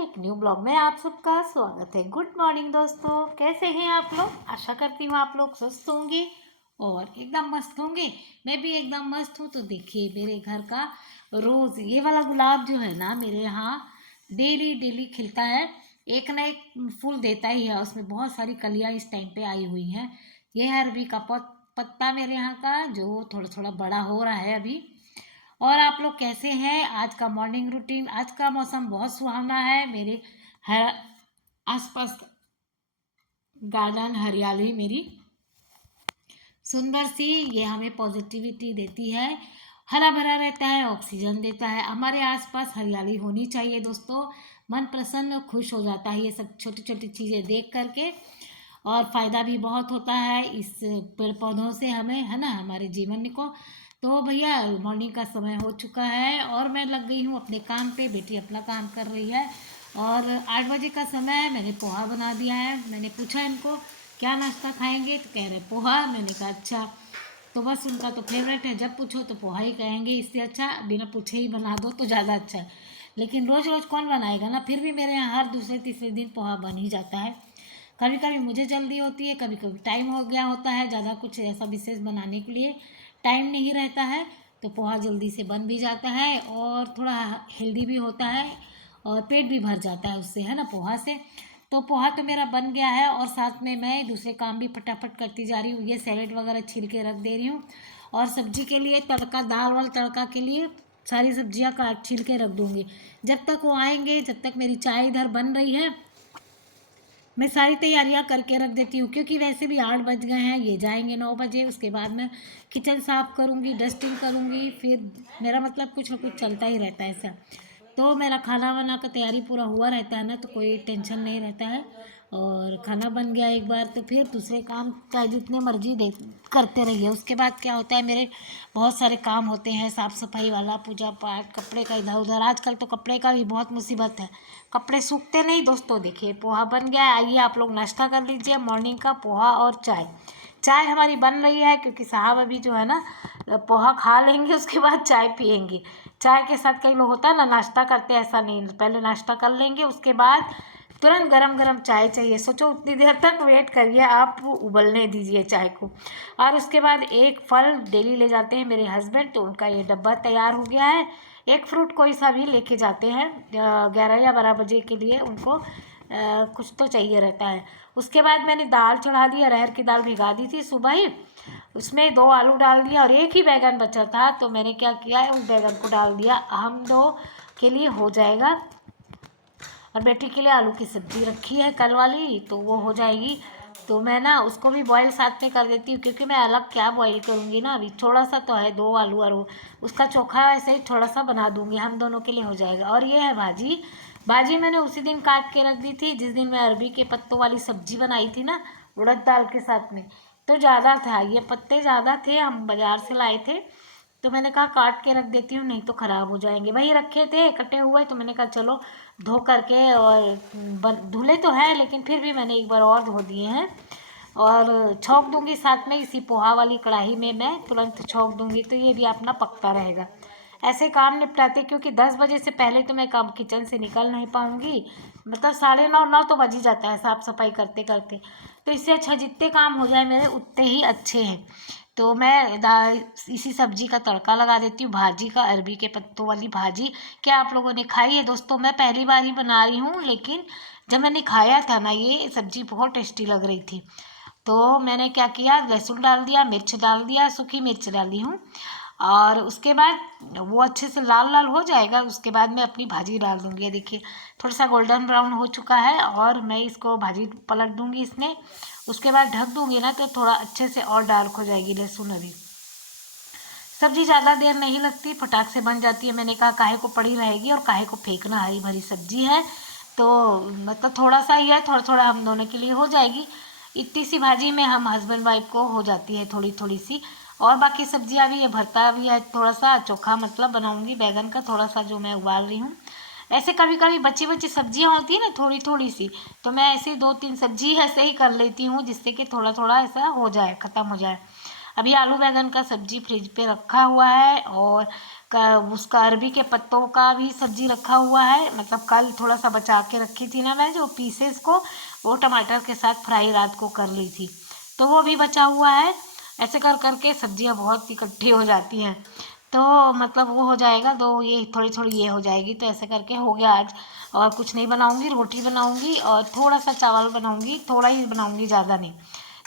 के एक new blog में आप सबका स्वागत है। गुड मॉर्निंग दोस्तों, कैसे हैं आप लोग? आशा करती हूँ आप लोग स्वस्थ होंगे और एकदम मस्त होंगे। मैं भी एकदम मस्त हूँ। तो देखिए, मेरे घर का रोज़ ये वाला गुलाब जो है ना, मेरे यहाँ डेली डेली खिलता है। एक ना एक फूल देता ही है। उसमें बहुत सारी कलियाँ इस टाइम पे आई हुई हैं। ये है अरबी का पत्ता मेरे यहाँ का, जो थोड़ा थोड़ा बड़ा हो रहा है अभी। और आप लोग कैसे हैं? आज का मॉर्निंग रूटीन, आज का मौसम बहुत सुहावना है। मेरे है आसपास गार्डन, हरियाली मेरी सुंदर सी, ये हमें पॉजिटिविटी देती है। हरा भरा रहता है, ऑक्सीजन देता है। हमारे आसपास हरियाली होनी चाहिए दोस्तों। मन प्रसन्न खुश हो जाता है ये सब छोटी छोटी चीज़ें देख करके। और फ़ायदा भी बहुत होता है इस पेड़ पौधों से हमें, है ना, हमारे जीवन को। तो भैया, मॉर्निंग का समय हो चुका है और मैं लग गई हूँ अपने काम पे। बेटी अपना काम कर रही है और 8 बजे का समय है। मैंने पोहा बना दिया है। मैंने पूछा इनको क्या नाश्ता खाएंगे, तो कह रहे पोहा। मैंने कहा अच्छा। तो बस उनका तो फेवरेट है, जब पूछो तो पोहा ही कहेंगे। इससे अच्छा बिना पूछे ही बना दो तो ज़्यादा अच्छा है। लेकिन रोज़ रोज़ कौन बनाएगा ना। फिर भी मेरे यहाँ हर दूसरे तीसरे दिन पोहा बन ही जाता है। कभी कभी मुझे जल्दी होती है, कभी कभी टाइम हो गया होता है, ज़्यादा कुछ ऐसा विशेष बनाने के लिए टाइम नहीं रहता है। तो पोहा जल्दी से बन भी जाता है और थोड़ा हेल्दी भी होता है और पेट भी भर जाता है उससे, है ना, पोहा से। तो पोहा तो मेरा बन गया है और साथ में मैं दूसरे काम भी फटाफट करती जा रही हूँ। ये सैलेड वगैरह छील के रख दे रही हूँ और सब्जी के लिए तड़का, दाल वाल तड़का के लिए सारी सब्जियाँ काट छील के रख दूँगी। जब तक वो आएंगे, जब तक मेरी चाय इधर बन रही है, मैं सारी तैयारियां करके रख देती हूँ। क्योंकि वैसे भी 8 बज गए हैं, ये जाएंगे 9 बजे। उसके बाद मैं किचन साफ़ करूँगी, डस्टिंग करूँगी, फिर मेरा मतलब कुछ ना कुछ चलता ही रहता है ऐसा। तो मेरा खाना वाना का तैयारी पूरा हुआ रहता है ना, तो कोई टेंशन नहीं रहता है। और खाना बन गया एक बार तो फिर दूसरे काम चाहे जितने मर्जी दे करते रहिए। उसके बाद क्या होता है, मेरे बहुत सारे काम होते हैं, साफ़ सफाई वाला, पूजा पाठ, कपड़े का इधर उधर। आजकल तो कपड़े का भी बहुत मुसीबत है, कपड़े सूखते नहीं दोस्तों। देखिए, पोहा बन गया है। आइए आप लोग नाश्ता कर लीजिए। मॉर्निंग का पोहा और चाय। चाय हमारी बन रही है क्योंकि साहब अभी जो है ना पोहा खा लेंगे, उसके बाद चाय पियेंगे। चाय के साथ कई लोग होता है ना नाश्ता करते हैं, ऐसा नहीं, पहले नाश्ता कर लेंगे, उसके बाद तुरंत गरम गरम चाय चाहिए। सोचो, उतनी देर तक वेट करिए आप, उबलने दीजिए चाय को। और उसके बाद एक फल डेली ले जाते हैं मेरे हस्बैंड, तो उनका ये डब्बा तैयार हो गया है। एक फ्रूट कोई सा भी लेके जाते हैं 11 या 12 बजे के लिए उनको कुछ तो चाहिए रहता है। उसके बाद मैंने दाल चढ़ा दी, अरहर की दाल भिगा दी थी सुबह ही। उसमें 2 आलू डाल दिया और एक ही बैगन बचा था, तो मैंने क्या किया है, उस बैगन को डाल दिया। हम दो के लिए हो जाएगा और बेटी के लिए आलू की सब्ज़ी रखी है कल वाली, तो वो हो जाएगी। तो मैं ना उसको भी बॉईल साथ में कर देती हूँ, क्योंकि मैं अलग क्या बॉईल करूँगी ना। अभी थोड़ा सा तो है, 2 आलू और उसका चोखा ऐसे ही थोड़ा सा बना दूँगी, हम दोनों के लिए हो जाएगा। और ये है भाजी। भाजी मैंने उसी दिन काट के रख दी थी जिस दिन मैं अरबी के पत्तों वाली सब्जी बनाई थी ना, उड़द दाल के साथ में। तो ज़्यादा था, ये पत्ते ज़्यादा थे, हम बाज़ार से लाए थे। तो मैंने कहा काट के रख देती हूँ, नहीं तो ख़राब हो जाएंगे। वही रखे थे कटे हुए, तो मैंने कहा चलो धो करके, और धुले तो है लेकिन फिर भी मैंने एक बार और धो दिए हैं। और छौंक दूंगी साथ में, इसी पोहा वाली कढ़ाई में मैं तुरंत छौंक दूंगी, तो ये भी अपना पकता रहेगा। ऐसे काम निपटाते, क्योंकि 10 बजे से पहले तो मैं काम किचन से निकल नहीं पाऊँगी। मतलब 9:30 तो बज ही जाता है साफ़ सफाई करते करते। तो इससे अच्छा जितने काम हो जाए मेरे उतने ही अच्छे हैं। तो मैं इसी सब्जी का तड़का लगा देती हूँ, भाजी का, अरबी के पत्तों वाली भाजी। क्या आप लोगों ने खाई है दोस्तों? मैं पहली बार ही बना रही हूँ, लेकिन जब मैंने खाया था ना, ये सब्जी बहुत टेस्टी लग रही थी। तो मैंने क्या किया, लहसुन डाल दिया, मिर्च डाल दिया, सूखी मिर्च डाली हूँ। और उसके बाद वो अच्छे से लाल लाल हो जाएगा, उसके बाद मैं अपनी भाजी डाल दूँगी। ये देखिए, थोड़ा सा गोल्डन ब्राउन हो चुका है और मैं इसको भाजी पलट दूँगी इसमें। उसके बाद ढक दूँगी ना, तो थोड़ा अच्छे से और डार्क हो जाएगी लहसुन अभी। सब्जी ज़्यादा देर नहीं लगती, फटाक से बन जाती है। मैंने कहा काहे को पड़ी रहेगी और काहे को फेंकना, हरी भरी सब्जी है। तो मतलब थोड़ा सा ही है, थोड़ा थोड़ा हम दोनों के लिए हो जाएगी। इतनी सी भाजी में हम हस्बैंड वाइफ को हो जाती है थोड़ी थोड़ी सी। और बाकी सब्जियां भी है, भरता भी है, थोड़ा सा चोखा मतलब बनाऊंगी बैगन का, थोड़ा सा जो मैं उबाल रही हूँ। ऐसे कभी कभी बची बची सब्जियां होती है ना, थोड़ी थोड़ी सी, तो मैं ऐसे 2-3 सब्जी ऐसे ही कर लेती हूँ, जिससे कि थोड़ा थोड़ा ऐसा हो जाए, ख़त्म हो जाए। अभी आलू बैंगन का सब्जी फ्रिज पे रखा हुआ है, और उसका अरबी के पत्तों का भी सब्जी रखा हुआ है। मतलब कल थोड़ा सा बचा के रखी थी ना मैं, जो पीसेस को वो टमाटर के साथ फ्राई रात को कर ली थी, तो वो भी बचा हुआ है। ऐसे कर करके सब्जियां बहुत इकट्ठी हो जाती हैं, तो मतलब वो हो जाएगा, तो ये थोड़ी थोड़ी ये हो जाएगी, तो ऐसे करके हो गया आज। और कुछ नहीं बनाऊंगी, रोटी बनाऊंगी और थोड़ा सा चावल बनाऊंगी, थोड़ा ही बनाऊंगी, ज़्यादा नहीं।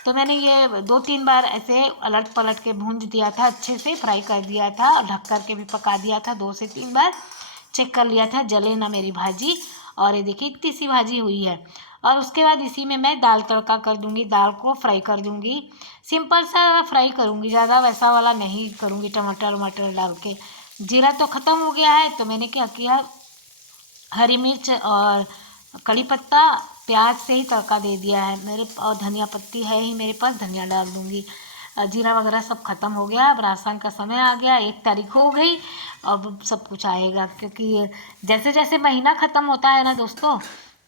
तो मैंने ये 2-3 बार ऐसे अलट पलट के भूंज दिया था, अच्छे से फ्राई कर दिया था, ढक कर के भी पका दिया था 2 से 3 बार, चेक कर लिया था जले ना मेरी भाजी। और ये देखिए इतनी सी भाजी हुई है। और उसके बाद इसी में मैं दाल तड़का कर दूंगी, दाल को फ्राई कर दूंगी, सिंपल सा फ्राई करूंगी, ज़्यादा वैसा वाला नहीं करूंगी टमाटर वमाटर डाल के। जीरा तो ख़त्म हो गया है, तो मैंने क्या किया, हरी मिर्च और कड़ी पत्ता प्याज से ही तड़का दे दिया है मेरे, और धनिया पत्ती है ही मेरे पास, धनिया डाल दूंगी। जीरा वगैरह सब ख़त्म हो गया, अब राशन का समय आ गया, 1 तारीख हो गई, अब सब कुछ आएगा, क्योंकि जैसे जैसे महीना ख़त्म होता है ना दोस्तों,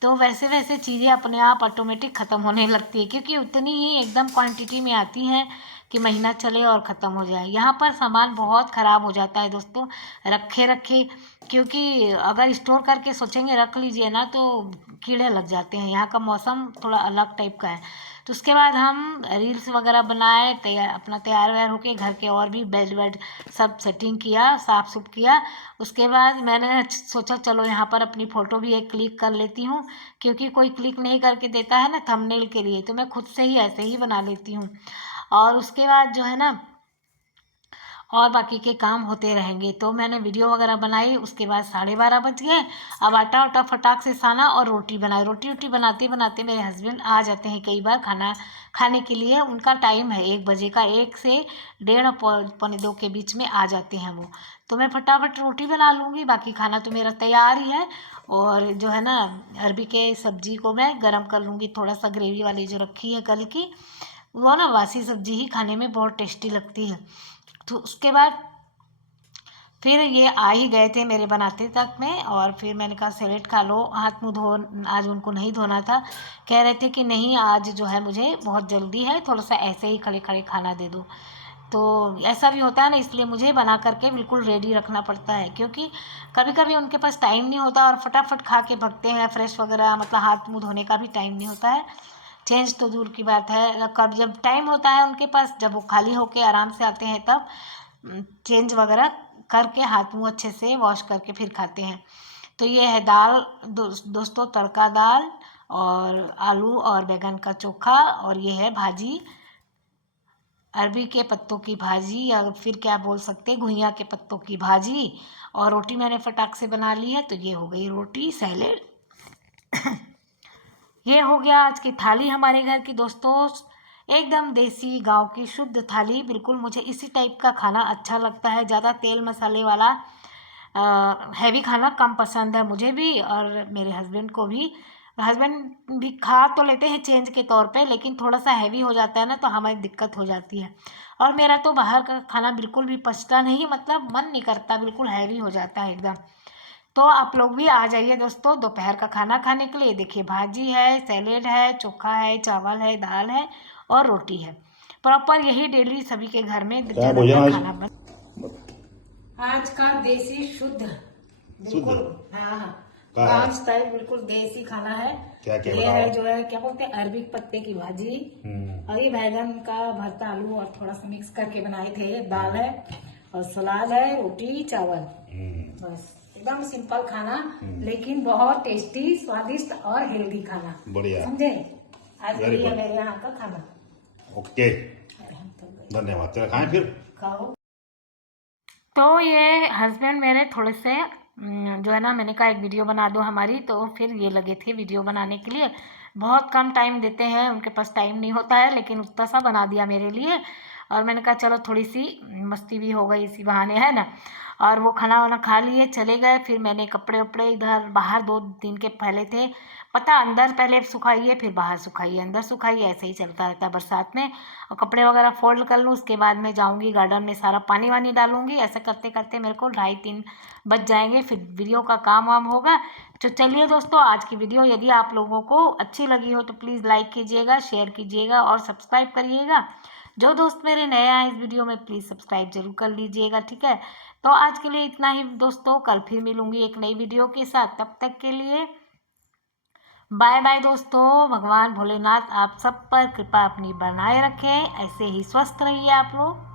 तो वैसे वैसे चीज़ें अपने आप ऑटोमेटिक ख़त्म होने लगती है, क्योंकि उतनी ही एकदम क्वांटिटी में आती हैं कि महीना चले और ख़त्म हो जाए। यहाँ पर सामान बहुत ख़राब हो जाता है दोस्तों, रखे रखे, क्योंकि अगर स्टोर करके सोचेंगे रख लीजिए ना, तो कीड़े लग जाते हैं। यहाँ का मौसम थोड़ा अलग टाइप का है। तो उसके बाद हम रील्स वगैरह बनाए, तैयार अपना तैयार वैयार होके घर के और भी बेड वेड सब सेटिंग किया, साफ सुफ किया। उसके बाद मैंने सोचा चलो यहाँ पर अपनी फ़ोटो भी एक क्लिक कर लेती हूँ, क्योंकि कोई क्लिक नहीं करके देता है ना थंबनेल के लिए, तो मैं खुद से ही ऐसे ही बना लेती हूँ। और उसके बाद जो है ना, और बाकी के काम होते रहेंगे। तो मैंने वीडियो वगैरह बनाई, उसके बाद 12:30 बज गए। अब आटा वाटा फटाक से साना और रोटी बनाई। रोटी वोटी बनाते बनाते मेरे हस्बैंड आ जाते हैं कई बार खाना खाने के लिए, उनका टाइम है 1 बजे का, 1 से 1:30 पौने 2 के बीच में आ जाते हैं वो। तो मैं फटाफट रोटी बना लूँगी, बाकी खाना तो मेरा तैयार ही है। और जो है ना, अरबी के सब्जी को मैं गर्म कर लूँगी, थोड़ा सा ग्रेवी वाली जो रखी है कल की, वो ना वासी सब्जी ही खाने में बहुत टेस्टी लगती है। तो उसके बाद फिर ये आ ही गए थे मेरे बनाते तक में, और फिर मैंने कहा सैलेड खा लो, हाथ मुँह धो, आज उनको नहीं धोना था, कह रहे थे कि नहीं आज जो है मुझे बहुत जल्दी है, थोड़ा सा ऐसे ही खड़े खड़े खाना दे दो। तो ऐसा भी होता है ना, इसलिए मुझे बना करके बिल्कुल रेडी रखना पड़ता है, क्योंकि कभी कभी उनके पास टाइम नहीं होता और फटाफट खा के भगते हैं, फ्रेश वगैरह मतलब हाथ मुँह धोने का भी टाइम नहीं होता है। चेंज तो दूर की बात है, कब जब टाइम होता है उनके पास, जब वो खाली होके आराम से आते हैं, तब चेंज वगैरह करके हाथ मुँह अच्छे से वॉश करके फिर खाते हैं। तो ये है दाल, दोस्तों तड़का दाल, और आलू और बैंगन का चोखा, और ये है भाजी, अरबी के पत्तों की भाजी, या फिर क्या बोल सकते हैं, घुइयाँ के पत्तों की भाजी। और रोटी मैंने फटाक से बना ली है, तो ये हो गई रोटी सैलेड। ये हो गया आज की थाली हमारे घर की दोस्तों, एकदम देसी गांव की शुद्ध थाली। बिल्कुल मुझे इसी टाइप का खाना अच्छा लगता है, ज़्यादा तेल मसाले वाला हैवी खाना कम पसंद है मुझे भी, और मेरे हस्बैंड को भी। हस्बैंड भी खा तो लेते हैं चेंज के तौर पे, लेकिन थोड़ा सा हैवी हो जाता है ना, तो हमारी दिक्कत हो जाती है। और मेरा तो बाहर का खाना बिल्कुल भी पचता नहीं, मतलब मन नहीं करता, बिल्कुल हैवी हो जाता है एकदम। तो आप लोग भी आ जाइए दोस्तों दोपहर का खाना खाने के लिए। देखिए भाजी है, सैलेड है, चोखा है, चावल है, दाल है और रोटी है। प्रॉपर यही डेली सभी के घर में क्या भोजन ज़्यादातर आज? खाना बन। आज का देसी शुद्ध, बिल्कुल। हाँ हाँ, क्या है? गांव स्टाइल बिल्कुल देसी खाना है। क्या क्या ये बताओ? है जो है क्या बोलते हैं, अरबी पत्ते की भाजी, और ये बैंगन का भरता आलू और थोड़ा सा मिक्स करके बनाए थे, दाल है और सलाद है, रोटी चावल। बस एकदम सिंपल खाना, लेकिन बहुत टेस्टी, स्वादिष्ट और हेल्दी खाना। बढ़िया, समझे? आज वेरी ये है गुड, मेरे यहाँ का खाना। ओके, धन्यवाद। चलो खाएं फिर। खाओ। तो ये हस्बैंड मेरे थोड़े से जो है ना, मैंने कहा एक वीडियो बना दो हमारी, तो फिर ये लगे थे वीडियो बनाने के लिए। बहुत कम टाइम देते हैं, उनके पास टाइम नहीं होता है, लेकिन उतना सा बना दिया मेरे लिए। और मैंने कहा चलो थोड़ी सी मस्ती भी हो गई इसी बहाने, है ना। और वो खाना वाना खा लिए चले गए। फिर मैंने कपड़े वपड़े इधर बाहर 2 दिन के पहले थे, पता अंदर पहले सुखाइए फिर बाहर सुखाइए, अंदर सुखाइए, ऐसे ही चलता रहता है बरसात में। और कपड़े वगैरह फोल्ड कर लूँ, उसके बाद मैं जाऊँगी गार्डन में, सारा पानी वानी डालूँगी। ऐसे करते करते मेरे को 2:30-3 बज जाएंगे, फिर वीडियो का काम वाम होगा। तो चलिए दोस्तों, आज की वीडियो यदि आप लोगों को अच्छी लगी हो तो प्लीज़ लाइक कीजिएगा, शेयर कीजिएगा और सब्सक्राइब करिएगा। जो दोस्त मेरे नए आए इस वीडियो में प्लीज़ सब्सक्राइब जरूर कर लीजिएगा, ठीक है। तो आज के लिए इतना ही दोस्तों, कल फिर मिलूंगी एक नई वीडियो के साथ। तब तक के लिए बाय बाय दोस्तों। भगवान भोलेनाथ आप सब पर कृपा अपनी बनाए रखें, ऐसे ही स्वस्थ रहिए आप लोग।